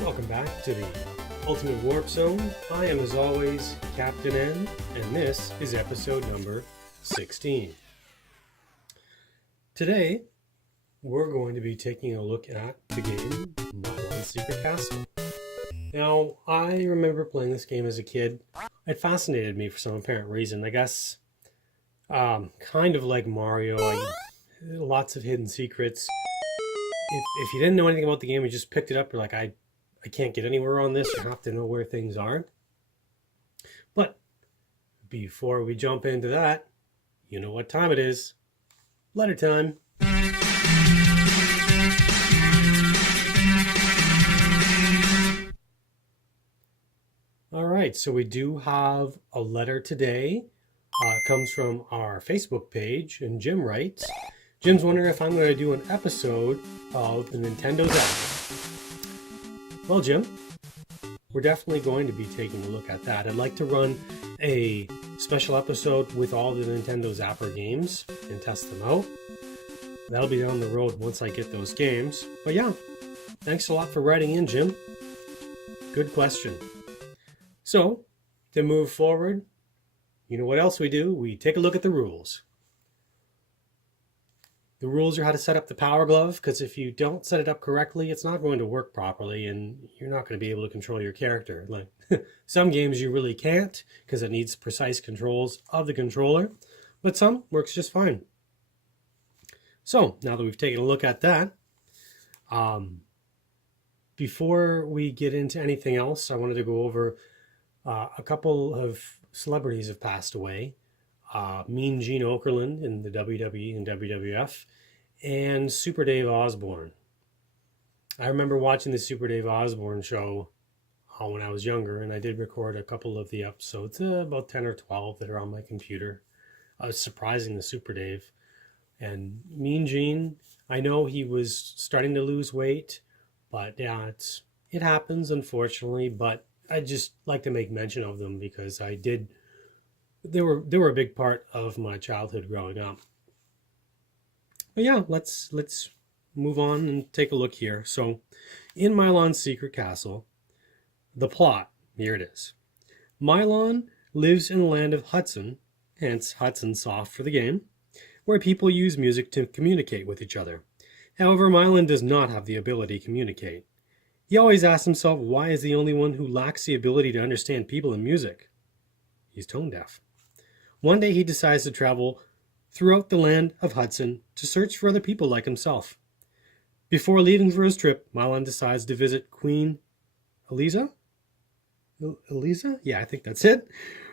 Welcome back to the Ultimate Warp Zone. I am, as always, Captain N, and this is episode number 16. Today, we're going to be taking a look at the game Milons Secret Castle. Now, I remember playing this game as a kid. It fascinated me for some apparent reason. I guess, kind of like Mario, lots of hidden secrets. If you didn't know anything about the game, you just picked it up, you're like, I can't get anywhere on this. You have to know where things are. But before we jump into that, you know what time it is. Letter time. All right, so we do have a letter today. It comes from our Facebook page, and Jim writes, Jim's wondering if I'm going to do an episode of the Nintendo Zelda. Well, Jim, we're definitely going to be taking a look at that. I'd like to run a special episode with all the Nintendo Zapper games and test them out. That'll be down the road once I get those games. But yeah, thanks a lot for writing in, Jim. Good question. So, to move forward, you know what else we do? We take a look at the rules. The rules are how to set up the Power Glove, because if you don't set it up correctly, it's not going to work properly, and you're not going to be able to control your character. Like some games you really can't, because it needs precise controls of the controller, but some works just fine. So, now that we've taken a look at that, before we get into anything else, I wanted to go over a couple of celebrities have passed away. Mean Gene Okerlund in the WWE and WWF, and Super Dave Osborne. I remember watching the Super Dave Osborne show when I was younger, and I did record a couple of the episodes, about 10 or 12 that are on my computer. I was surprising the Super Dave. And Mean Gene, I know he was starting to lose weight, but yeah, it happens, unfortunately, but I just like to make mention of them because they were a big part of my childhood growing up. But yeah, let's move on and take a look here. So, in Milon's Secret Castle, the plot, here it is. Milon lives in the land of Hudson, hence Hudson Soft for the game, where people use music to communicate with each other. However, Milon does not have the ability to communicate. He always asks himself why is he the only one who lacks the ability to understand people and music. He's tone deaf. One day he decides to travel throughout the land of Hudson to search for other people like himself. Before leaving for his trip, Milon decides to visit Queen Eliza? Eliza? Yeah, I think that's it.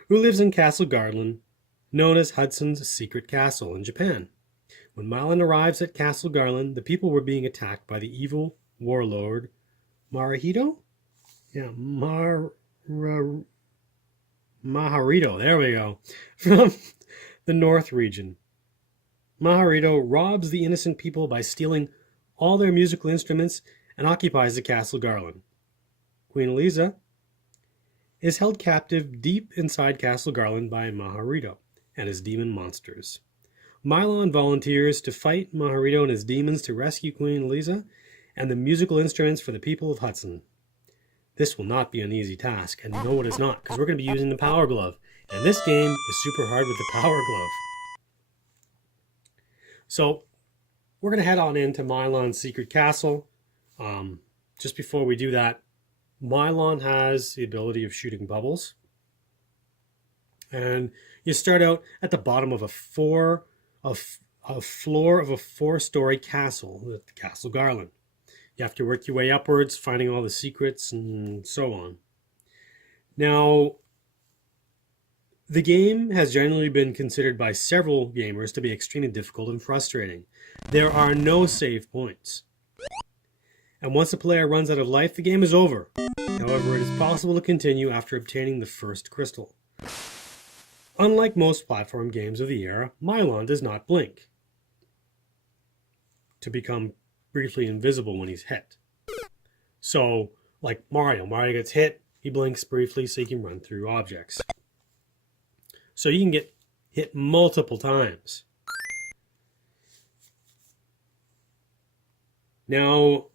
Who lives in Castle Garland, known as Hudson's secret castle in Japan. When Milon arrives at Castle Garland, the people were being attacked by the evil warlord Maruhito? Yeah, Maharito, there we go, from the North region. Maharito robs the innocent people by stealing all their musical instruments and occupies the Castle Garland. Queen Eliza is held captive deep inside Castle Garland by Maharito and his demon monsters. Milon volunteers to fight Maharito and his demons to rescue Queen Eliza and the musical instruments for the people of Hudson. This will not be an easy task, and no, it is not, because we're going to be using the Power Glove. And this game is super hard with the Power Glove. So, we're going to head on into Milon's Secret Castle. Just before we do that, Milon has the ability of shooting bubbles. And you start out at the bottom of a floor of a 4-story castle, the Castle Garland. You have to work your way upwards, finding all the secrets and so on. Now, the game has generally been considered by several gamers to be extremely difficult and frustrating. There are no save points. And once a player runs out of life, the game is over. However, it is possible to continue after obtaining the first crystal. Unlike most platform games of the era, Milon does not blink to become briefly invisible when he's hit. So, like Mario gets hit, he blinks briefly so he can run through objects. So you can get hit multiple times. Now,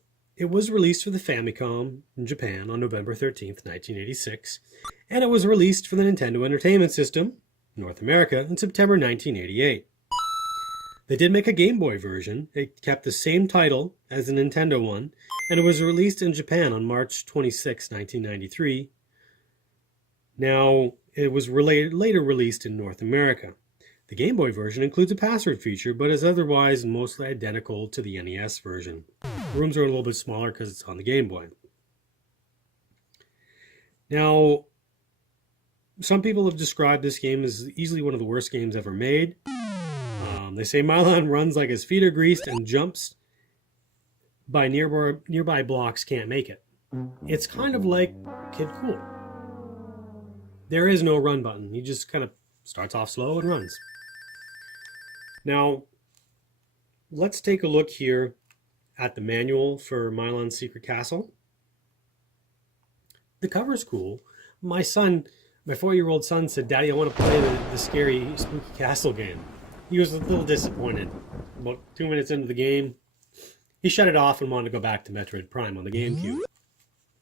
It was released for the Famicom in Japan on November 13th, 1986, and it was released for the Nintendo Entertainment System, North America, in September 1988. They did make a Game Boy version. It kept the same title as the Nintendo one, and it was released in Japan on March 26, 1993. Now, it was later released in North America. The Game Boy version includes a password feature, but is otherwise mostly identical to the NES version. The rooms are a little bit smaller because it's on the Game Boy. Now, some people have described this game as easily one of the worst games ever made. They say Milon runs like his feet are greased and jumps by nearby blocks can't make it. It's kind of like Kid Cool. There is no run button. He just kind of starts off slow and runs. Now, let's take a look here at the manual for Milon's Secret Castle. The cover's cool. My 4-year-old son said, "Daddy, I want to play the scary, spooky castle game." He was a little disappointed. About 2 minutes into the game, he shut it off and wanted to go back to Metroid Prime on the GameCube.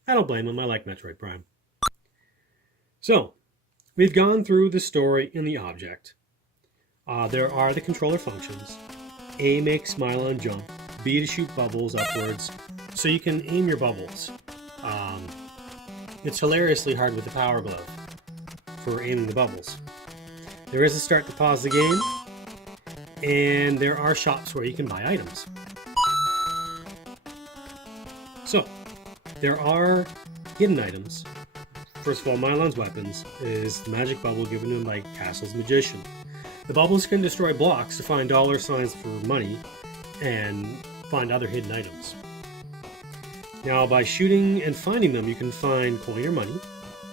I don't blame him. I like Metroid Prime. So, we've gone through the story and the object. There are the controller functions. A makes Milon jump. B to shoot bubbles upwards, so you can aim your bubbles. It's hilariously hard with the Power Glove for aiming the bubbles. There is a start to pause the game, and there are shops where you can buy items. So, there are hidden items. First of all, Milon's weapons is the magic bubble given to him by Castle's magician. The bubbles can destroy blocks to find dollar signs for money and find other hidden items. Now, by shooting and finding them, you can find coin or money.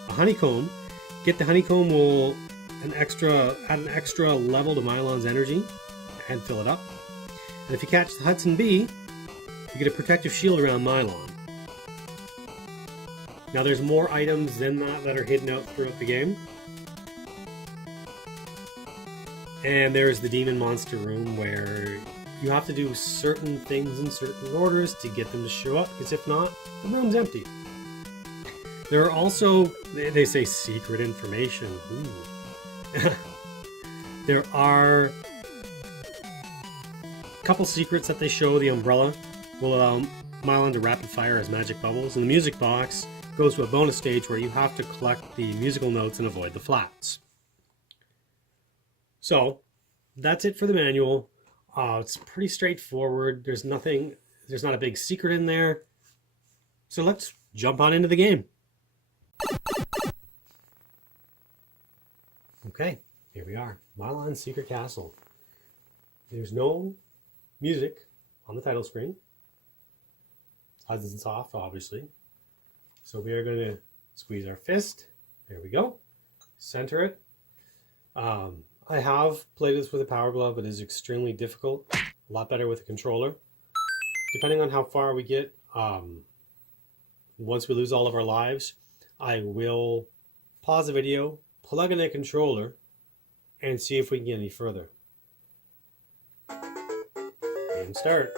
A honeycomb. Get the honeycomb will add an extra level to Milon's energy and fill it up. And if you catch the Hudson Bee, you get a protective shield around Milon. Now, there's more items than that are hidden out throughout the game. And there's the demon monster room where you have to do certain things in certain orders to get them to show up, because if not, the room's empty. There are also, they say, secret information. There are a couple secrets that they show. The umbrella will allow Milon to rapid fire his magic bubbles, and the music box goes to a bonus stage where you have to collect the musical notes and avoid the flats. So, that's it for the manual. It's pretty straightforward. There's not a big secret in there. So let's jump on into the game. Okay, here we are. Milon's Secret Castle. There's no music on the title screen. It's off, obviously. So we are going to squeeze our fist. There we go. Center it. I have played this with a Power Glove. It is extremely difficult. A lot better with a controller. Depending on how far we get, once we lose all of our lives, I will pause the video, plug in a controller, and see if we can get any further. And start.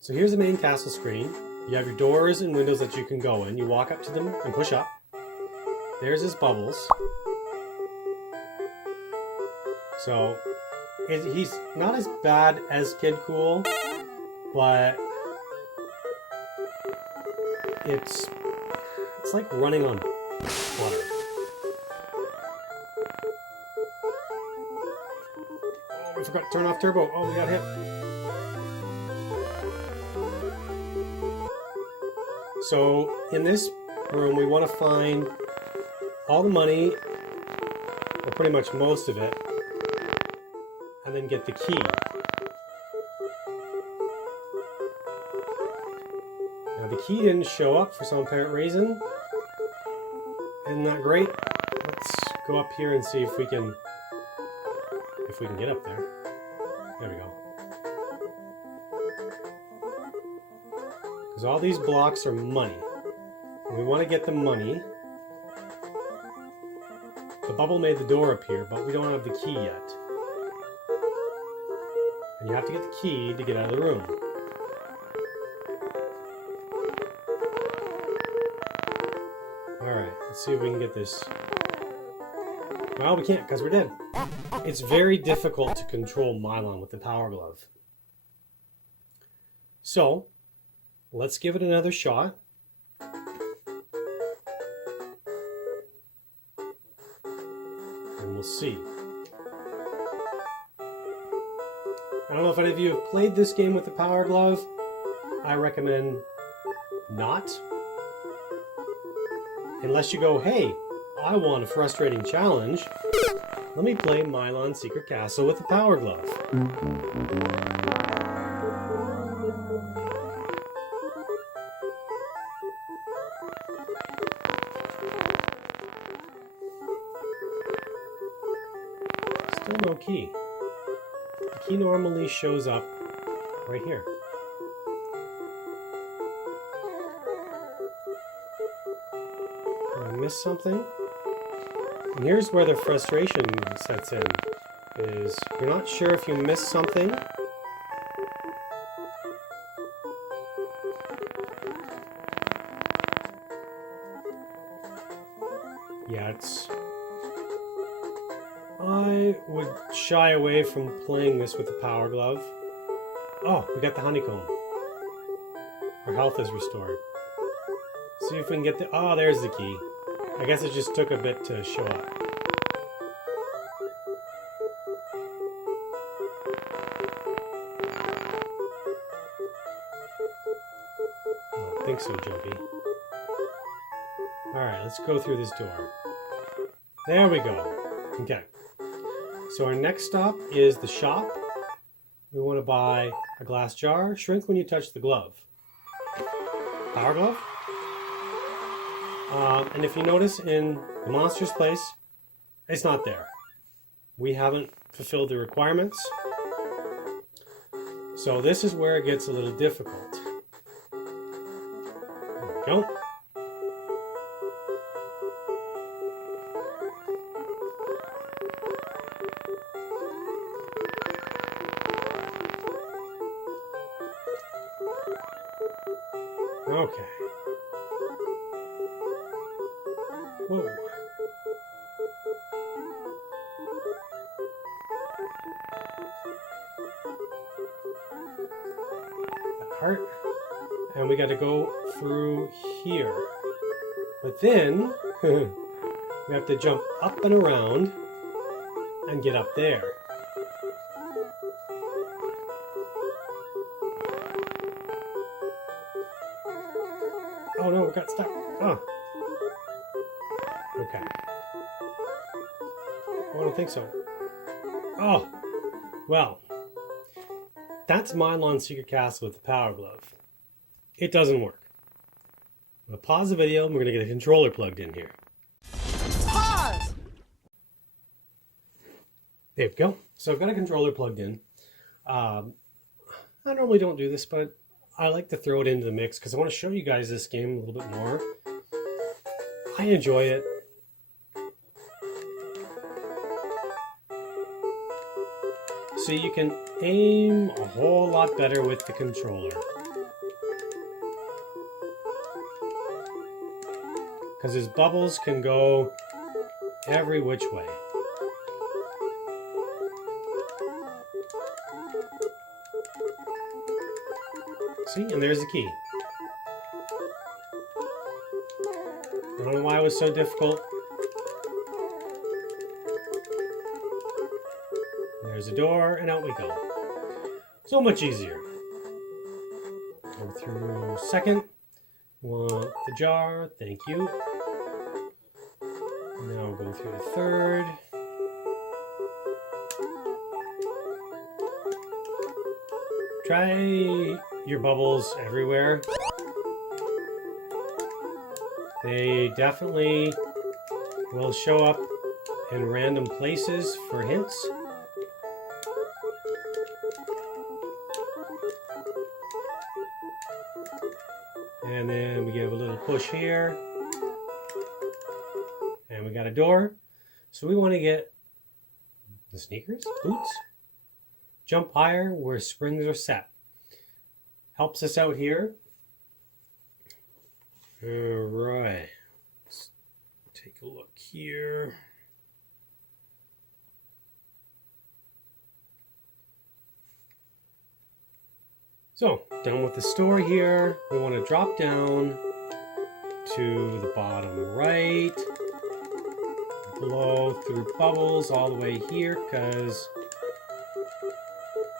So here's the main castle screen. You have your doors and windows that you can go in. You walk up to them and push up. There's his bubbles. So, he's not as bad as Kid Cool, but it's like running on water. Oh, we forgot to turn off turbo. Oh, we got hit. So, in this room, we want to find all the money, or pretty much most of it, and then get the key. Now the key didn't show up for some apparent reason. Isn't that great? Let's go up here and see if we can get up there. There we go. Because all these blocks are money. And we want to get the money. The bubble made the door appear, but we don't have the key yet. And you have to get the key to get out of the room. Let's see if we can get this. Well, we can't because we're dead. It's very difficult to control Milon with the Power Glove. So, let's give it another shot. And we'll see. I don't know if any of you have played this game with the Power Glove. I recommend not. Unless you go, hey, I want a frustrating challenge. Let me play Milon Secret Castle with the Power Glove. Still no key. The key normally shows up right here. Did I miss something? And here's where the frustration sets in, is you're not sure if you missed something. Yeah, I would shy away from playing this with the Power Glove. Oh, we got the honeycomb. Our health is restored. See if we can get the... Oh, there's the key. I guess it just took a bit to show up. I don't think so, Jumpy. Alright, let's go through this door. There we go. Okay. So our next stop is the shop. We want to buy a glass jar. Shrink when you touch the glove. Power glove? And if you notice in the monster's place, it's not there. We haven't fulfilled the requirements. So this is where it gets a little difficult. There we go. Okay. Whoa. That heart. And we got to go through here. But then we have to jump up and around and get up there. Oh no, we got stuck. Oh. Okay. I don't think so. Oh. Well. That's Milon Secret Castle with the Power Glove. It doesn't work. I'm going to pause the video and we're going to get a controller plugged in here. Pause! There we go. So I've got a controller plugged in. I normally don't do this, but I like to throw it into the mix because I want to show you guys this game a little bit more. I enjoy it. So you can aim a whole lot better with the controller. Because his bubbles can go every which way. See, and there's the key. I don't know why it was so difficult. There's a door, and out we go. So much easier. Go through second. Want the jar, thank you. Now go through the third. Try your bubbles everywhere. They definitely will show up in random places for hints. And then we give a little push here. And we got a door. So we want to get the sneakers, boots. Jump higher where springs are set. Helps us out here. Alright. take a look here. So, done with the story here. We want to drop down to the bottom right, blow through bubbles all the way here, because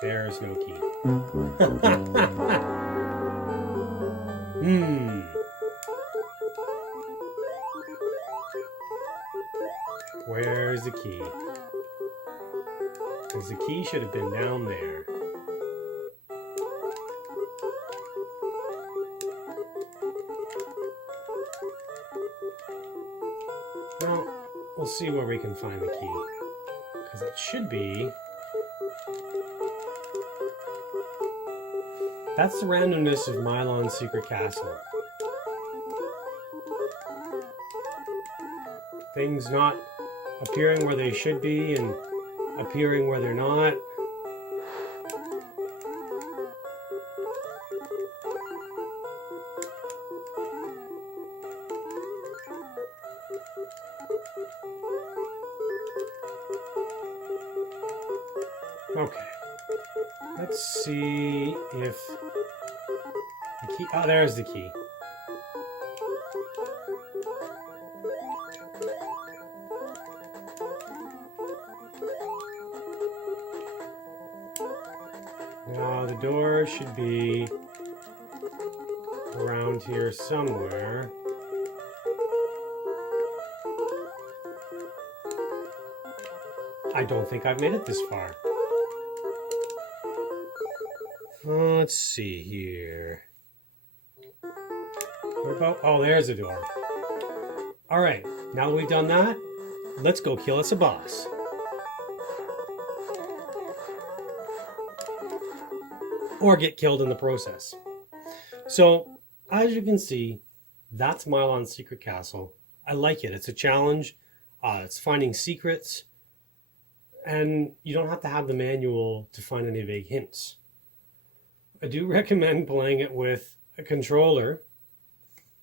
there's no key. Where's the key? Because the key should have been down there. Well, we'll see where we can find the key. Because it should be... That's the randomness of Milon's Secret Castle. Things not appearing where they should be and appearing where they're not. Okay. Let's see if the key... Oh, there's the key. Now the door should be around here somewhere. I don't think I've made it this far. Let's see here. What about... Oh, there's a door. Alright, now that we've done that, let's go kill us a boss. Or get killed in the process. So, as you can see, that's Milon's Secret Castle. I like it. It's a challenge. It's finding secrets. And you don't have to have the manual to find any big hints. I do recommend playing it with a controller.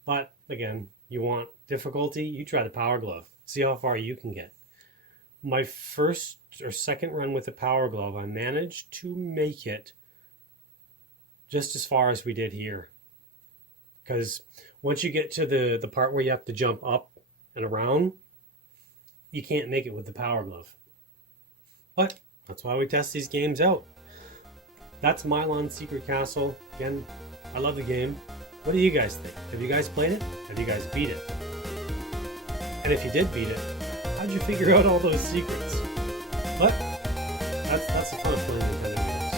But, again, you want difficulty, you try the Power Glove. See how far you can get. My first or second run with the Power Glove, I managed to make it just as far as we did here. Because once you get to the part where you have to jump up and around, you can't make it with the Power Glove. But that's why we test these games out. That's Milon's Secret Castle. Again, I love the game. What do you guys think? Have you guys played it? Have you guys beat it? And if you did beat it, how'd you figure out all those secrets? But that's the fun of playing Nintendo games.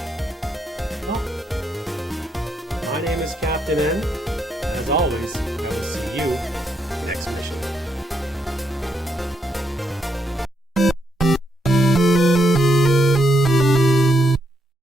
Well, my name is Captain N. As always, I will see you next mission.